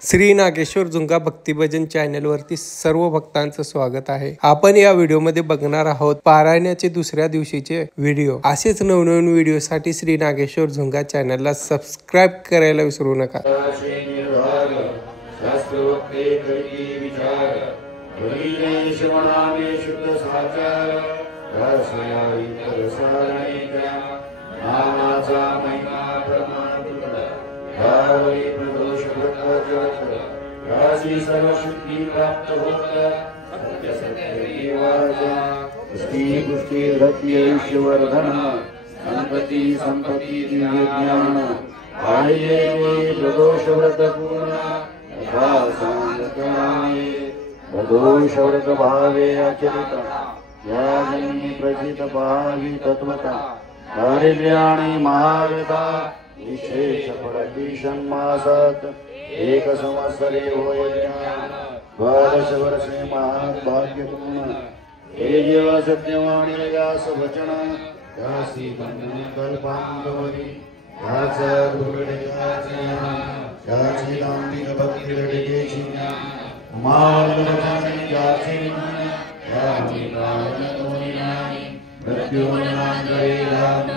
श्री नागेश्वर झुंगा भक्ती भजन चॅनल वरती सर्व भक्तांचं स्वागत आहे। आपण या व्हिडिओमध्ये बघणार आहोत पारायणाचे दुसऱ्या दिवशीचे व्हिडिओ। असेच नवनवीन व्हिडिओसाठी श्री नागेश्वर झुंगा चॅनलला सबस्क्राइब करायला विसरू नका। राशि सर्वशक्ति प्राप्त होकर सत्य सत्य पुष्टि पुष्टि धृति ऐश्वर्धन संपत्ति संपत्ति दिव्य ज्ञान आये प्रदोष व्रत पूर्ण प्रदोष व्रत भावे आचरित या जन्मी प्रचित भावी तत्वता दारिद्र्याणि महाव्यथा विशेष फलति षण्मासात् एक संवत्सरे द्वादश वर्षे महान भाग्यपूर्ण हे जीव सत्यवाणी व्यास वचन दासी बंधन कल्पांतवरी दासा दासी दांडिक भक्ति रडिकेशी मालवचन जासी यामी प्राण तोनिनानी मृत्युनांगरे राम